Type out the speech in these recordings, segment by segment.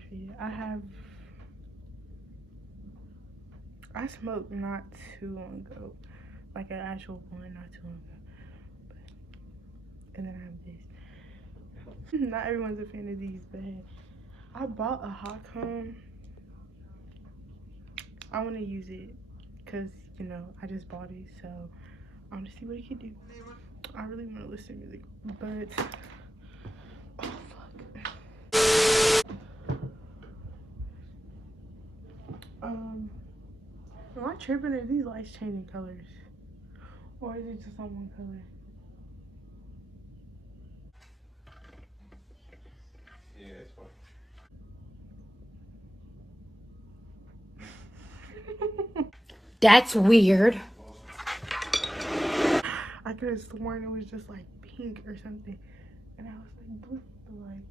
defeated. I smoked not too long ago, like an actual one not too long ago. And then I have this. Not everyone's a fan of these, but hey, I bought a hot comb. I want to use it because, you know, I just bought it, so I want to see what it can do. I really want to listen to music, but oh fuck. Am I tripping? Are these lights changing colors, or is it just on one color? Yeah, it's fine. That's weird. I could have sworn it was just like pink or something, and I was like blue, like,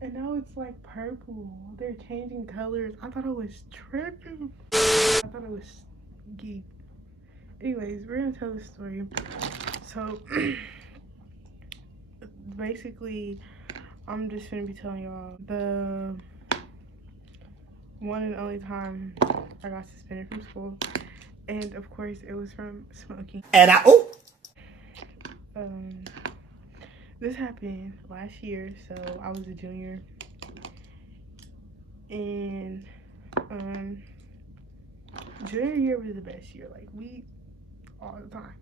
and now it's like purple. They're changing colors. I thought it was tripping. I thought it was geek. Anyways, we're gonna tell the story. So basically, I'm just gonna be telling y'all the one and only time I got suspended from school, and of course it was from smoking. And This happened last year, so I was a junior, and junior year was the best year. Like, we all the time.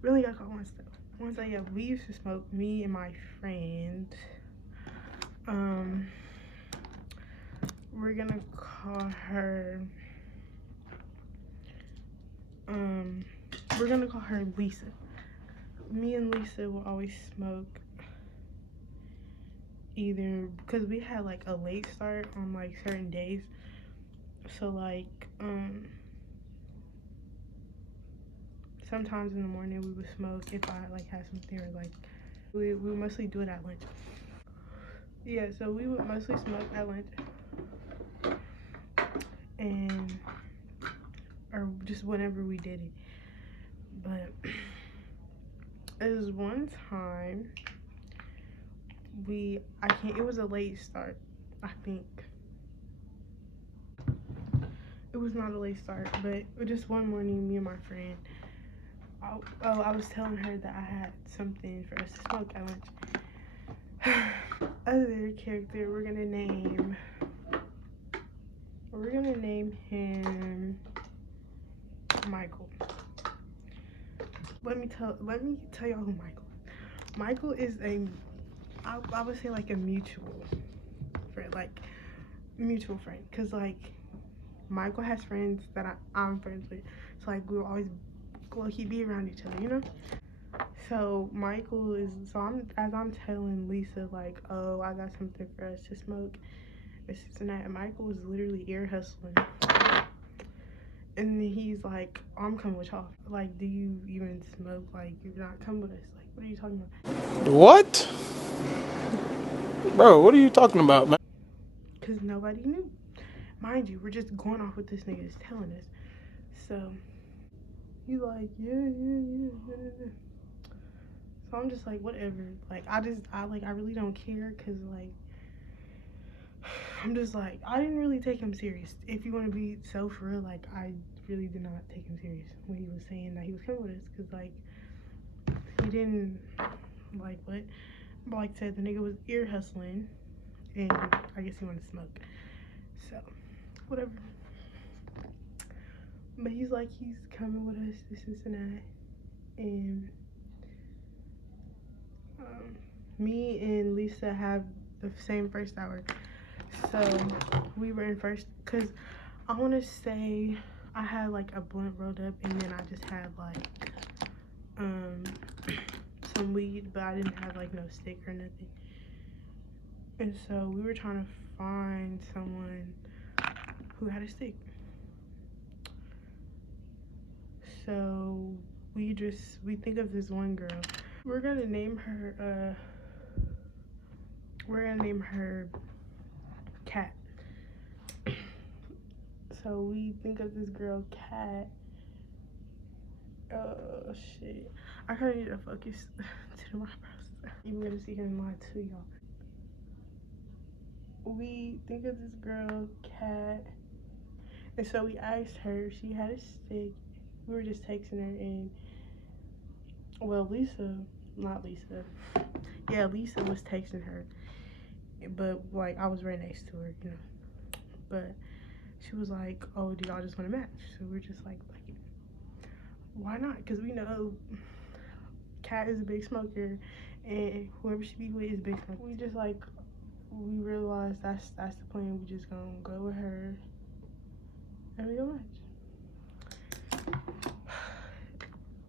Really got caught once though. Once we used to smoke, me and my friend. We're gonna call her Lisa. Me and Lisa will always smoke either because we had like a late start on like certain days. So like sometimes in the morning we would smoke if I like had something, or like we would mostly do it at lunch. Yeah, so we would mostly smoke at lunch, and or just whenever we did it. But it was one time it was a late start, I think. It was not a late start, but just one morning, me and my friend, I was telling her that I had something for us to smoke at lunch. Other character we're gonna name him Michael. Let me tell y'all who Michael is. Michael is I would say like a mutual friend, because like Michael has friends that I'm friends with, so like we will always low-key be around each other, you know. So Michael is, as I'm telling Lisa like, oh, I got something for us to smoke, this and that, and Michael was literally ear hustling, and then he's like, I'm coming with y'all. Like, do you even smoke? Like, you're not coming with us. Like, what are you talking about? What? Bro, what are you talking about, man? Because nobody knew. Mind you, we're just going off what this nigga is telling us. So he's like, yeah. So I'm just like, whatever. Like, I really don't care, because like I'm just like, I didn't really take him serious. If you want to be so for real, like, I really did not take him serious when he was saying that he was coming with us, because like he didn't, like, what? But like I said, the nigga was ear hustling, and I guess he wanted to smoke. So whatever. But he's like, he's coming with us, this and that, and me and Lisa have the same first hour. So we were in first, because I want to say I had like a blunt rolled up, and then I just had like some weed, but I didn't have like no stick or nothing. And so we were trying to find someone who had a stick. So we think of this one girl. We're gonna name her Cat. So we think of this girl Cat. Oh shit, I kind of need to focus to my eyebrows. You're gonna see her in live too, y'all. We think of this girl, Kat, and so we asked her. She had a stick. We were just texting her, and well, not Lisa. Yeah, Lisa was texting her, but like I was right next to her, you know. But she was like, "Oh, do y'all just want to match?" So we're just like, why not? Because we know Kat is a big smoker, and whoever she be with is a big smoker. We just like, we realized that's the plan. We just gonna go with her, and we gonna match.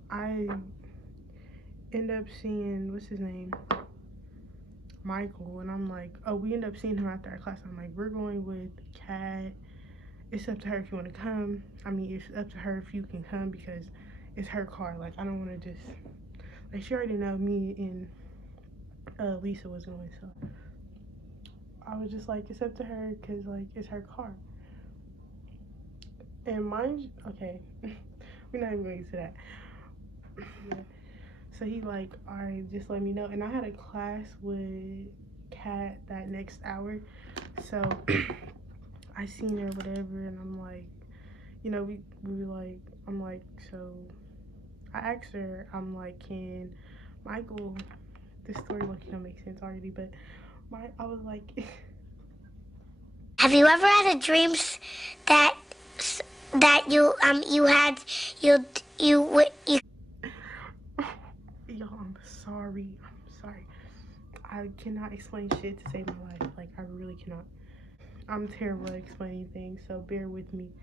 I end up seeing, what's his name, Michael, and I'm like, oh, we end up seeing him after our class. I'm like, we're going with Kat. It's up to her if you want to come. I mean, it's up to her if you can come because it's her car. Like, I don't want to just, like, she already know me and Lisa was going, so I was just like, it's up to her because, like, it's her car. And mind you, okay, we're not even going to that. Yeah. So he like, all right, just let me know. And I had a class with Kat that next hour, so I seen her whatever, and I'm like, you know, we were like, I'm like, so I asked her, I'm like, can Michael, this story like, you know, makes sense already, but I was like, have you ever had a dream that you had you y'all, I'm sorry. I cannot explain shit to save my life. Like, I really cannot. I'm terrible at explaining things, so bear with me.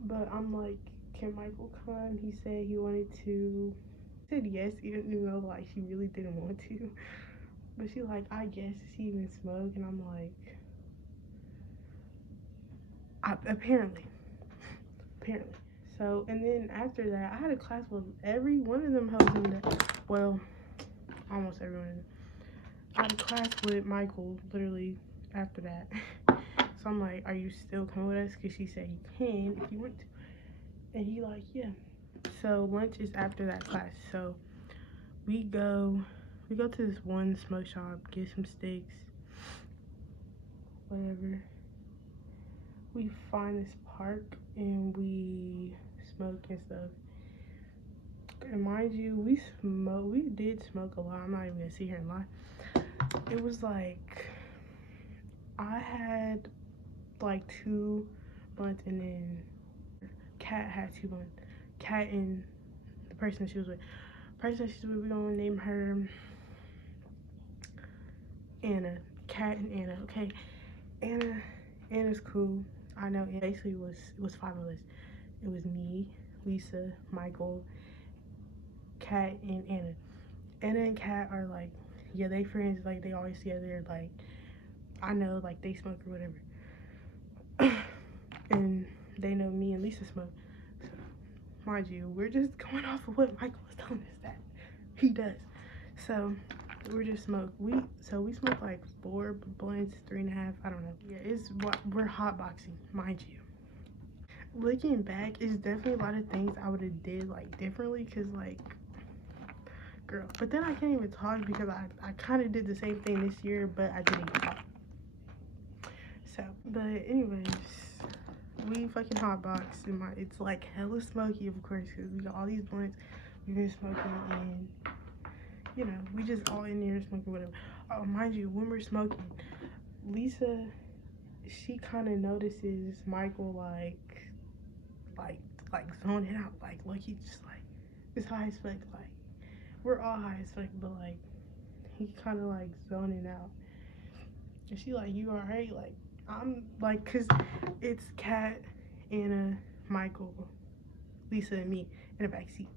But I'm like, can Michael come? He said he wanted to. I said yes, even though like she really didn't want to. But she like, I guess, does he even smoke? And I'm like, apparently. So, and then after that, I had a class with every one of them hoes in there. Well, almost everyone in there. I had a class with Michael, literally, after that. So I'm like, are you still coming with us? Because she said he can if you want to. And he like, yeah. So lunch is after that class. So we go to this one smoke shop, get some sticks, whatever. We find this park and we smoke and stuff. And mind you, we did smoke a lot. I'm not even gonna sit here and lie. It was like, I had like 2 blunts, and then Kat had 2 blunts. Kat and the person she was with. We're gonna name her Anna. Kat and Anna, okay? Anna's cool. I know. It basically was 5 of us. It was me, Lisa, Michael, Kat, and Anna. Anna and Kat are like, yeah, they friends. Like, they always together. Like, I know, like, they smoke or whatever. And they know me and Lisa smoke. So, mind you, we're just going off of what Michael was telling us that he does. So we're just smoke. We smoke like 4 blunts, 3.5. I don't know. Yeah, we're hotboxing, mind you. Looking back, it's definitely a lot of things I would have did like differently, cause like, girl. But then I can't even talk because I kind of did the same thing this year, but I didn't even talk. So, but anyways, we fucking hotboxed, and it's like hella smoky, of course, because we got all these blunts. We've been smoking, and you know, we just all in there smoking, whatever. Oh, mind you, when we're smoking, Lisa, she kind of notices Michael like zoning out, like he just like, it's high as fuck, like we're all high as fuck, but like he kind of like zoning out, and she like, you alright? Like, I'm like, cause it's Kat, Anna, Michael, Lisa, and me in the back seat,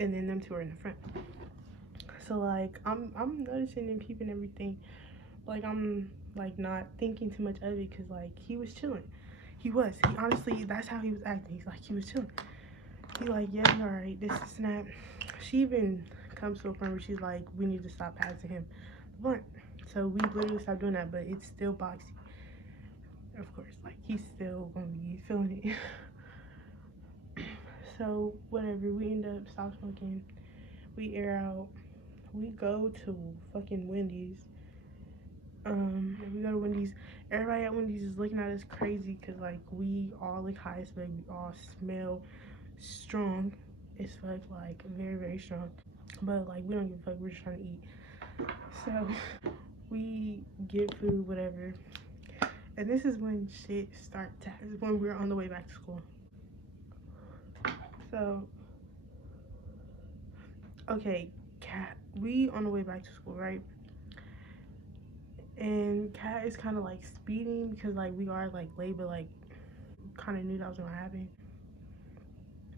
and then them 2 are in the front. So like, I'm noticing and peeping everything. Like, I'm like not thinking too much of it, cause like he was chilling. He honestly, that's how he was acting. He's like, he was chilling. He like, yeah, you alright, this is that. She even comes to a point where she's like, we need to stop passing him the blunt. So we literally stopped doing that, but it's still boxy. Of course, like, he's still gonna be feeling it. So whatever, we end up stop smoking. We air out. we go to fucking Wendy's. We go to Wendy's. Everybody at Wendy's is looking at us crazy because like we all look high as fuck. We all smell strong as fuck, like very, very strong. But like we don't give a fuck. We're just trying to eat. So we get food, whatever. And this is when shit starts. This is when we're on the way back to school. So, okay, Kat, we on the way back to school, right? And Kat is kind of like speeding because like we are like late, but like kind of knew that was gonna happen.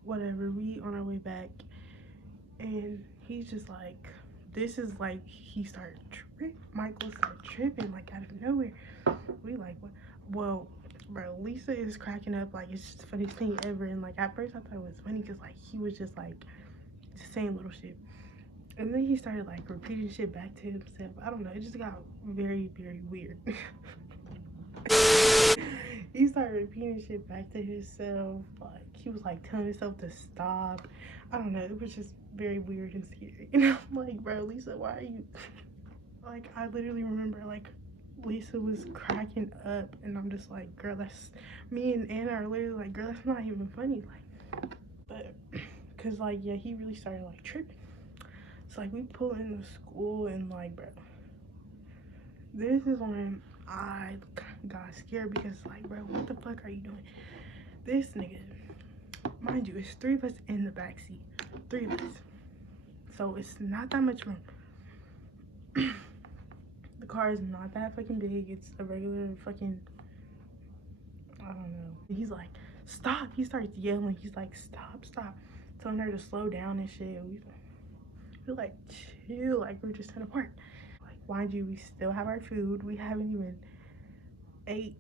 Whatever, we on our way back, and he's just like, this is like, he started tripping. Michael started tripping like out of nowhere. We like, what? Well, bro, Lisa is cracking up like it's just the funniest thing ever. And like at first I thought it was funny because like he was just like saying little shit, and then he started like repeating shit back to himself. I don't know, it just got very, very weird. He started repeating shit back to himself. Like he was like telling himself to stop. I don't know, it was just very weird and scary. And I'm like, bro, Lisa, why are you like, I literally remember like Lisa was cracking up, and I'm just like, girl, that's, me and Anna are literally like, girl, that's not even funny. Like, but because like, yeah, he really started like tripping. So like we pull into school, and like, bro, this is when I got scared because like, bro, what the fuck are you doing? This nigga, mind you, it's 3 of us in the back seat, 3 of us, so it's not that much room. The car is not that fucking big. It's a regular fucking, I don't know. He's like, stop. He starts yelling. He's like, stop, stop. Telling her to slow down and shit. We're like, chill. Like, we're just in a park. Like, mind you, we still have our food. We haven't even ate.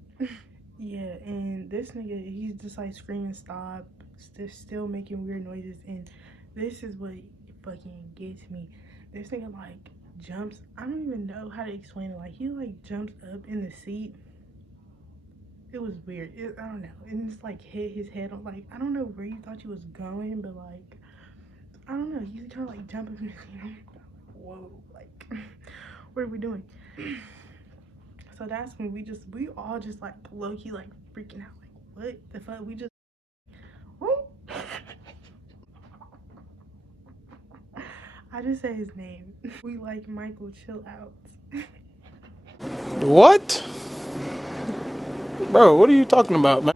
Yeah, and this nigga, he's just like screaming, stop. Still making weird noises. And this is what fucking gets me. This nigga, like, jumps. I don't even know how to explain it. Like, he like jumps up in the seat. It was weird. I don't know. And just like hit his head on, like, I don't know where you thought you was going, but like, I don't know. He's kind of like jumping in the seat. I'm like, whoa, like, what are we doing? So that's when we all just like low key like freaking out. Like, what the fuck? We just, whoop. I just said his name. We like, Michael, chill out. What? Bro, what are you talking about, man?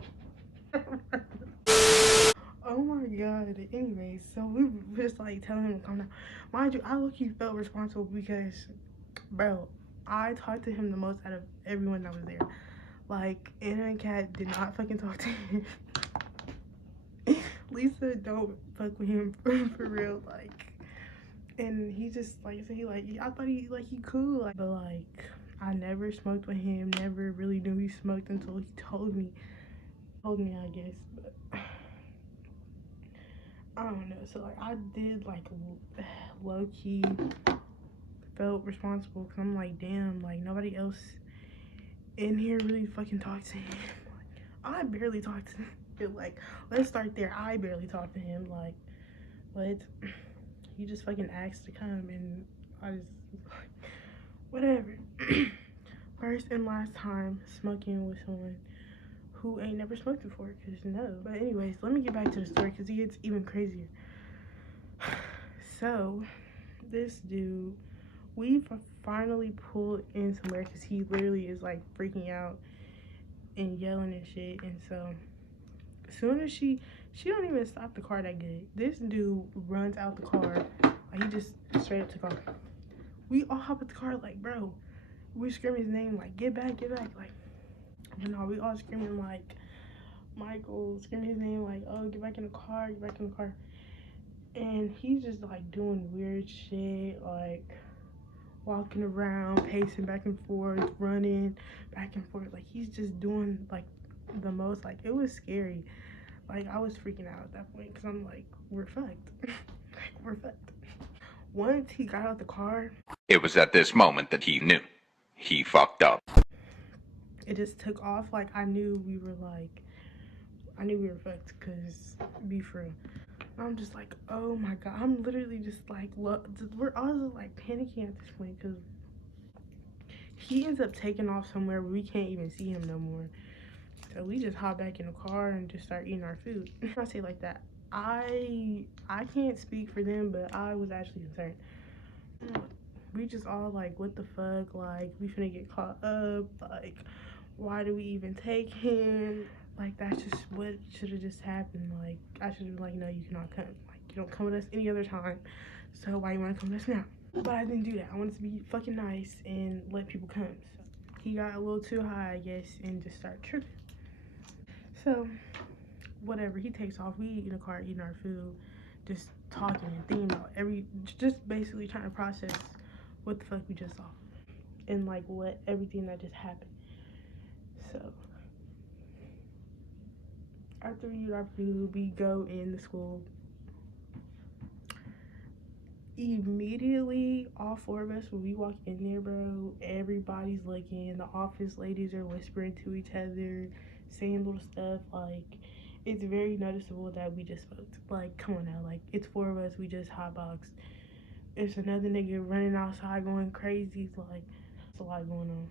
Oh my god. Anyways, so we just like telling him to calm down. Mind you, I low-key felt responsible because, bro, I talked to him the most out of everyone that was there. Like, Anna and Kat did not fucking talk to him. Lisa don't fuck with him for real. Like, and he just, like I said, he like, I thought he cool, like, but like, I never smoked with him, never really knew he smoked until he told me, I guess. But I don't know. So like, I did like low-key felt responsible because I'm like, damn, like nobody else in here really fucking talked to him. Like, I barely talked to him. Like, let's start there. I barely talked to him. Like, what? He just fucking asked to come, and I just like, whatever. First and last time smoking with someone who ain't never smoked before, because no. But anyways, let me get back to the story because it gets even crazier. So this dude, we finally pulled in somewhere because he literally is like freaking out and yelling and shit. And so as soon as she don't even stop the car that good, this dude runs out the car. Like, he just straight up took off. We all hop at the car like, bro, we screaming his name like, get back, like, you know, we all screaming like, Michael, screaming his name like, oh, get back in the car, and he's just like doing weird shit, like walking around, pacing back and forth, running back and forth. Like, he's just doing like the most. Like, it was scary. Like, I was freaking out at that point because I'm like, we're fucked. Like, we're fucked. Once he got out the car, it was at this moment that he knew he fucked up. it just took off. Like, I knew we were fucked, because be for real. I'm just like, oh my god. I'm literally just like, look, we're all just like panicking at this point because he ends up taking off somewhere where we can't even see him no more. So we just hop back in the car and just start eating our food. I say like that. I can't speak for them, but I was actually concerned. We just all like, what the fuck? Like, we finna get caught up. Like, why do we even take him? Like, that's just what should have just happened. Like, I should have been like, no, you cannot come. Like, you don't come with us any other time. So why you wanna come with us now? But I didn't do that. I wanted to be fucking nice and let people come. So he got a little too high, I guess, and just started tripping. So whatever, he takes off. We eat in the car, eating our food, just talking and thinking about just basically trying to process what the fuck we just saw and like what everything that just happened. So after we eat our food, we go in the school. Immediately, all four of us, when we walk in there, bro, everybody's looking. The office ladies are whispering to each other, saying little stuff. Like, it's very noticeable that we just spoke. Like, come on now, like, it's four of us, we just hotboxed. There's another nigga running outside going crazy. Like, there's a lot going on.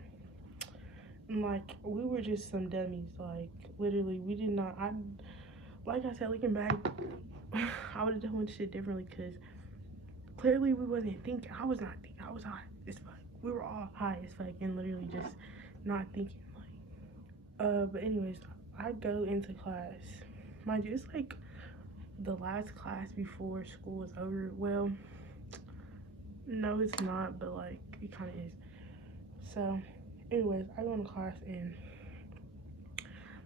And like, we were just some dummies. Like, literally, we did not. Like I said, looking back, I would have done shit differently because clearly we wasn't thinking. I was not thinking. I was high as fuck. We were all high as fuck and literally just not thinking. Like, but anyways, I go into class. Mind you, it's like the last class before school is over. Well, no, it's not, but like it kind of is. So, anyways, I go into class and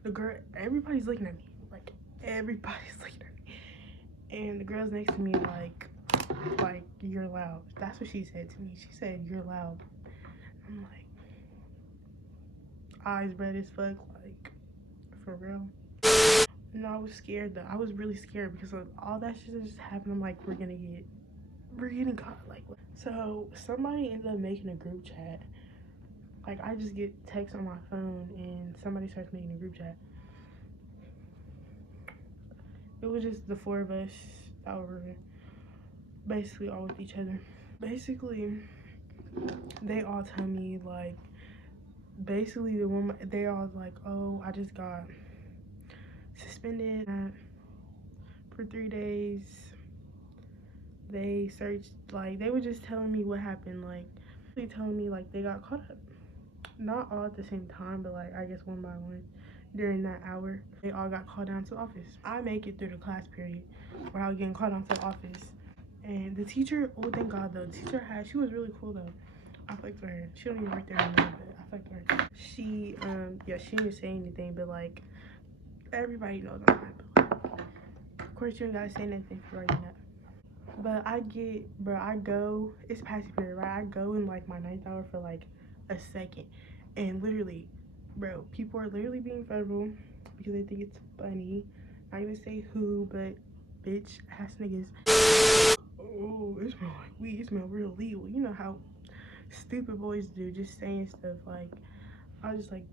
the girl, everybody's looking at me. Like, everybody's looking at me. And the girl's next to me, like, you're loud. That's what she said to me. She said, you're loud. I'm like, eyes red as fuck, like, for real. No, I was scared though. I was really scared because of all that shit that just happened. I'm like, we're getting caught. Like, so somebody ended up making a group chat. Like, I just get text on my phone and somebody starts making a group chat. It was just the four of us that were basically all with each other. Basically, they all tell me, like, basically the woman, they all like, oh, I just got suspended for 3 days. They searched, like, they were just telling me what happened. Like, they telling me like they got caught up, not all at the same time, but like I guess one by one during that hour. They all got called down to the office. I make it through the class period where I was getting called down to the office, and the teacher, oh thank god though, the teacher she was really cool though. I fucked with her. She don't even work there anymore, but I fucked with her. She yeah, she didn't say anything, but like everybody knows I'm high, but like, of course you don't gotta say anything for already know. But I go, it's passing period, right? I go in like my 9th hour for like a second, and literally, bro, people are literally being federal because they think it's funny. Not even say who, but bitch ass niggas. Oh, it smell like weed. It smell real legal. You know how stupid boys do, just saying stuff. Like, I was just like,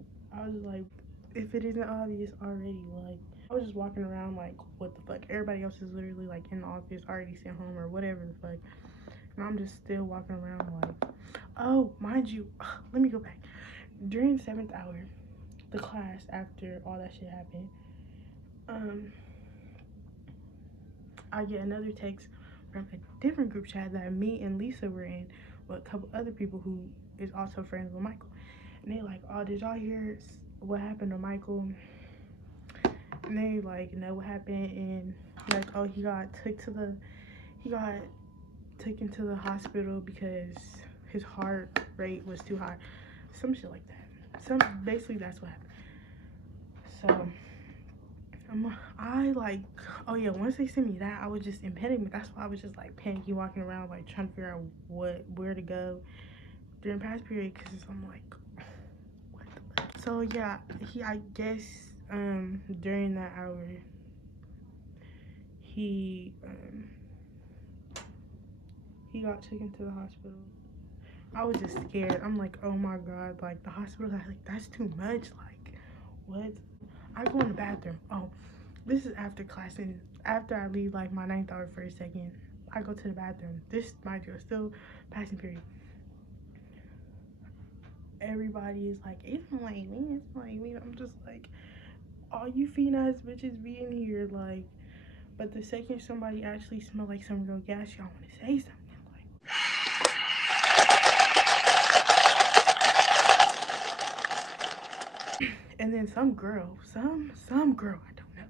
if it isn't obvious already, like, I was just walking around like, what the fuck? Everybody else is literally like in the office, already sent home or whatever the fuck. And I'm just still walking around like, oh, mind you, let me go back. During 7th hour, the class, after all that shit happened, I get another text from a different group chat that me and Lisa were in with a couple other people who is also friends with Michael. And they like, oh, did y'all hear what happened to Michael? And they like know what happened, and like, oh, he got taken to the hospital because his heart rate was too high, some shit like that. Basically that's what happened. So I like, oh yeah, once they sent me that, I was just in panic. That's why I was just like panicky walking around like trying to figure out where to go during past period, because I'm like, what the fuck? So yeah, I guess during that hour he got taken to the hospital. I was just scared. I'm like, oh my god, like the hospital, like that's too much. Like, what? I go in the bathroom. Oh, This is after class, and after I leave like my 9th hour for a second, I go to the bathroom. This, mind you, is still passing period. Everybody is like, it's like me, it's like me. I'm just like, all you fiend ass bitches be in here, like. But the second somebody actually smell like some real gas, y'all want to say something, like. And then some girl, I don't know.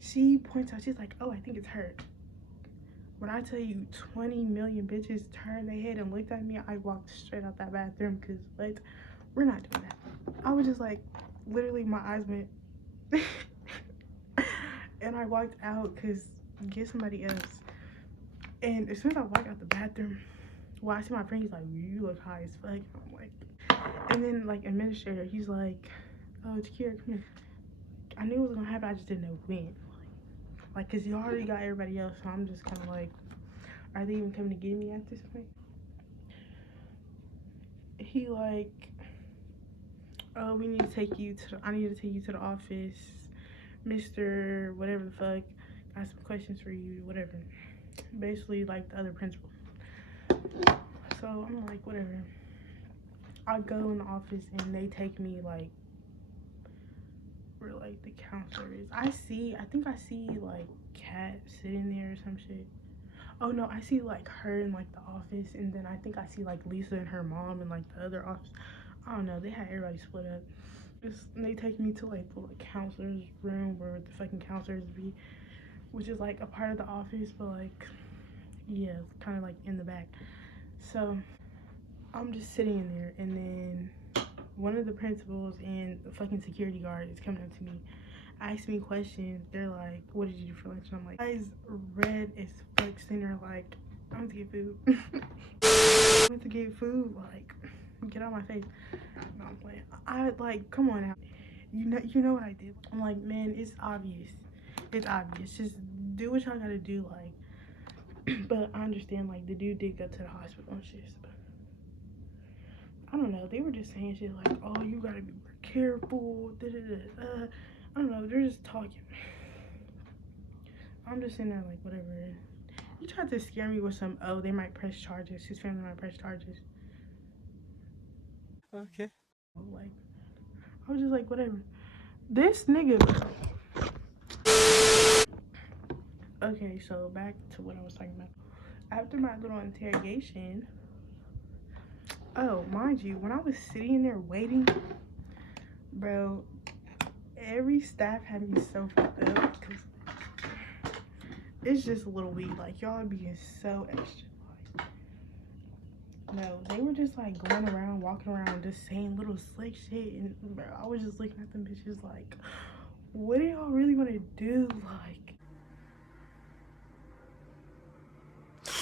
She points out, she's like, oh, I think it's her. When I tell you 20 million bitches turned their head and looked at me, I walked straight out that bathroom because, like, we're not doing that. I was just like, literally, my eyes went. And I walked out because get somebody else. And as soon as I walk out the bathroom, well, I see my friend, he's like, you look high as fuck. I'm like, and then, like, administrator, he's like, oh, Takira, come here. I knew it was gonna happen, I just didn't know when. Like, cause you already got everybody else, so I'm just kind of like, are they even coming to get me at this point? He like, oh, we need to take you to I need to take you to the office, Mr. whatever the fuck, got some questions for you, whatever. Basically like the other principal. So I'm like, whatever. I go in the office and they take me like where like the counselor is. I think I see like Kat sitting there or some shit. Oh no, I see like her in like the office, and then I think I see like Lisa and her mom in like the other office. I don't know, they had everybody split up. They take me to like the like, counselor's room where the fucking counselors be, which is like a part of the office, but like, yeah, kind of like in the back. So I'm just sitting in there, and then one of the principals and the fucking security guard is coming up to me, ask me questions. They're like, what did you do for lunch? And I'm like, eyes red as fuck, sitting there like, I went to get food. I went to get food, like, get out of my face. No, I'm playing. I like, come on now. You know what I did. I'm like, man, it's obvious. It's obvious. Just do what y'all gotta do, like. But I understand, like, the dude did go to the hospital and shit. So. I don't know. They were just saying shit like, oh, you gotta be more careful. Da, da, da. I don't know. They're just talking. I'm just sitting there like, whatever. He tried to scare me with some, oh, they might press charges. His family might press charges. Okay. Like, I was just like, whatever. This nigga. Okay, so back to what I was talking about. After my little interrogation, oh, mind you, when I was sitting there waiting, bro, every staff had me so fucked up because it's just a little weird. Like, y'all being so extra. Like, no, they were just like going around, walking around, just saying little slick shit, and bro, I was just looking at them bitches like, what do y'all really want to do? Like,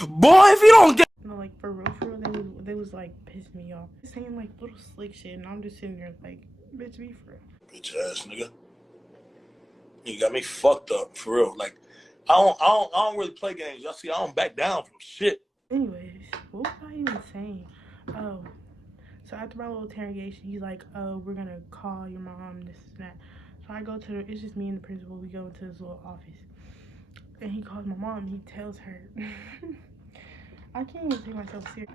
Boy, if you don't get no, like for real, they was like pissing me off, saying like little slick shit, and I'm just sitting there like, bitch, be for real. Bitch ass nigga. You got me fucked up for real. Like, I don't really play games. Y'all see, I don't back down from shit. Anyways, what was I even saying? Oh, so after my little interrogation, he's like, oh, we're gonna call your mom, this and that. So I go to it's just me and the principal. We go into his little office, and he calls my mom. He tells her, I can't even take myself serious.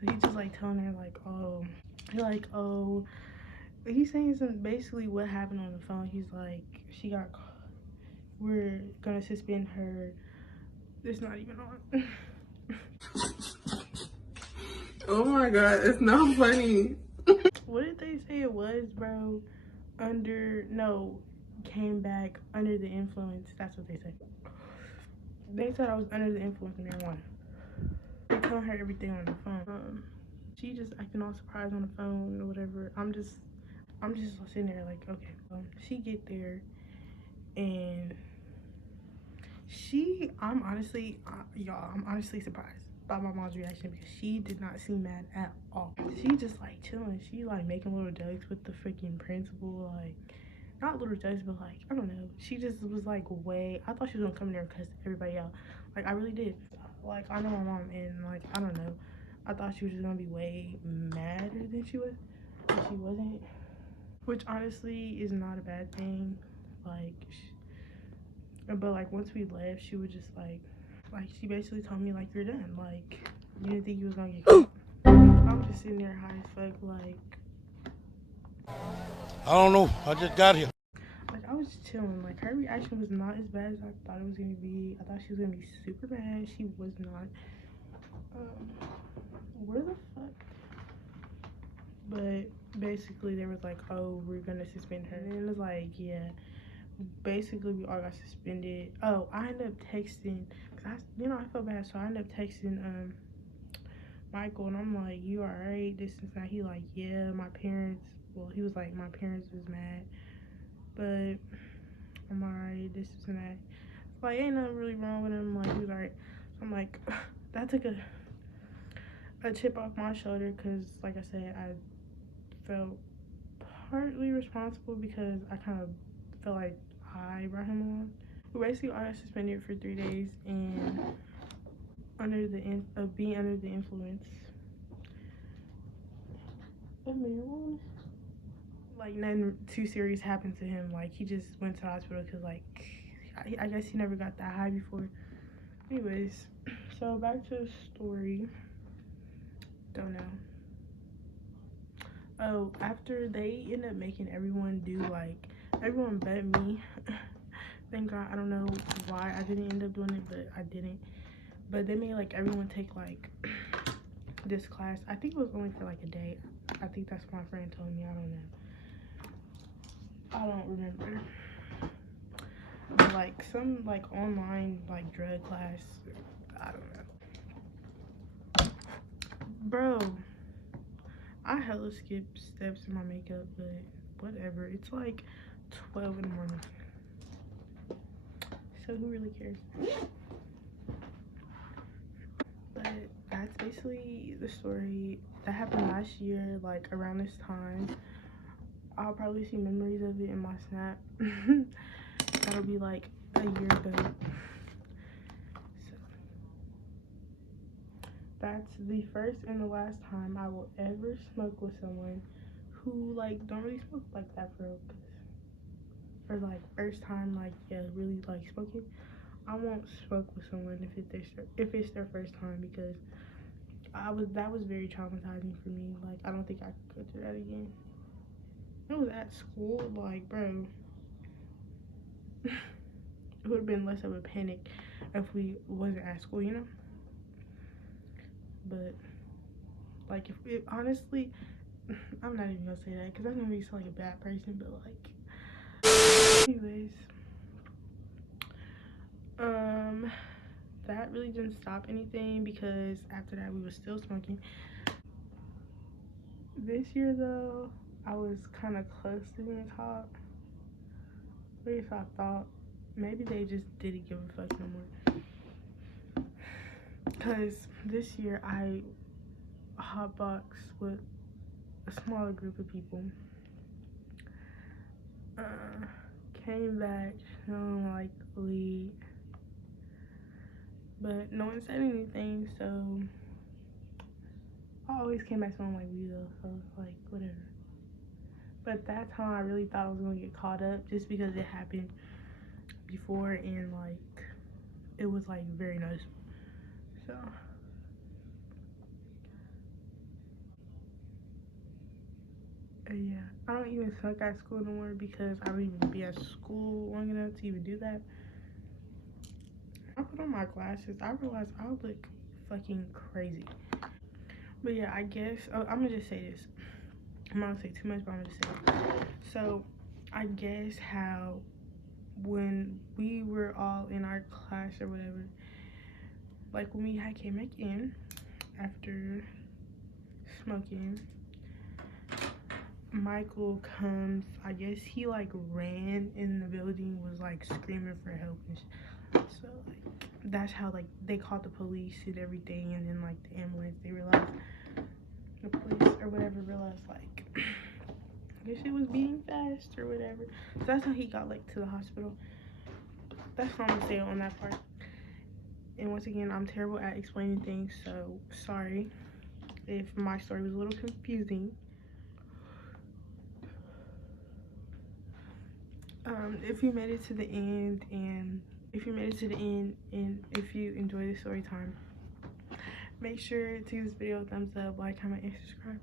So he's just like telling her like, oh, he's saying some basically what happened on the phone. He's like, we're gonna suspend her. It's not even on. Oh my god, it's not funny. What did they say it was, bro? Came back under the influence. That's what they said. They said I was under the influence of marijuana. They telling her everything on the phone. She just acting all surprised on the phone or whatever. I'm just sitting there like, okay. She get there and I'm honestly surprised by my mom's reaction because she did not seem mad at all. She just like chilling. She like making little jokes with the freaking principal, like not little jokes, but like I don't know. She just was like I thought she was gonna come in there and cuss everybody out. Like I really did. Like I know my mom, and like I don't know. I thought she was just gonna be way madder than she was, but she wasn't. Which honestly is not a bad thing. Like But like once we left, she was just like she basically told me like, you're done. Like you didn't think you was gonna get caught. I'm just sitting there high as fuck, like I don't know. I just got here. like I was just chilling. Like her reaction was not as bad as I thought it was gonna be. I thought she was gonna be super mad. She was not. Where the fuck? But basically they was like, oh, we're gonna suspend her. And it was like, yeah. Basically we all got suspended. Oh, I ended up texting because I felt bad, so I ended up texting Michael, and I'm like, you alright, this and that. He like, yeah, my parents, well, he was like, my parents was mad, but I'm alright, this and that. Like, ain't nothing really wrong with him. Like, he was alright. So I'm like, that took a chip off my shoulder, because like I said, I felt partly responsible because I kind of felt like I brought him along. We basically all got suspended for 3 days, and being under the influence of marijuana. Like nothing too serious happened to him. Like he just went to the hospital because like I guess he never got that high before. Anyways, so back to the story. Don't know. Oh, after they ended up making everyone do like everyone but me. Thank God. I don't know why I didn't end up doing it, but I didn't. But they made like everyone take like this class. I think it was only for like a day. I think that's what my friend told me. I don't know. I don't remember. But like some like online like drug class. I don't know. Bro, I hella skip steps in my makeup, but whatever. It's like 12 in the morning. So who really cares? But that's basically the story that happened last year, like around this time. I'll probably see memories of it in my snap. That'll be like a year ago. So that's the first and the last time I will ever smoke with someone who like don't really smoke like that for real. Or like first time like yeah really like smoking. I won't smoke with someone if it's their first time, because that was very traumatizing for me. Like I don't think I could go through that again. It was at school, like bro. It would have been less of a panic if we wasn't at school, you know. But like if it honestly, I'm not even gonna say that because that's gonna be so like a bad person. But like, anyways, that really didn't stop anything because after that we were still smoking. This year though, I was kind of close to being caught. At least I thought. Maybe they just didn't give a fuck no more. Cause this year I hotboxed with a smaller group of people. Came back feeling like weed, but no one said anything, so I always came back smelling like weed though, so it's like whatever. But that time I really thought I was gonna get caught up just because it happened before, and like it was like very noticeable. So yeah, I don't even suck at school no more because I don't even be at school long enough to even do that. I put on my glasses, I realized I look fucking crazy. But yeah, I guess I'm gonna just say this. I'm not gonna say too much, but I'm gonna just say it. So I guess how when we were all in our class or whatever, like when we had came back in after smoking, Michael comes, I guess he like ran in the building, was like screaming for help and so like that's how like they called the police and everything, and then like the ambulance, they realized the police or whatever realized like I guess it was beating fast or whatever. So that's how he got like to the hospital. That's what I'm gonna say on that part. And once again, I'm terrible at explaining things, so sorry if my story was a little confusing. If you made it to the end and if you made it to the end and if you enjoy the story time, make sure to give this video a thumbs up, like, comment, and subscribe.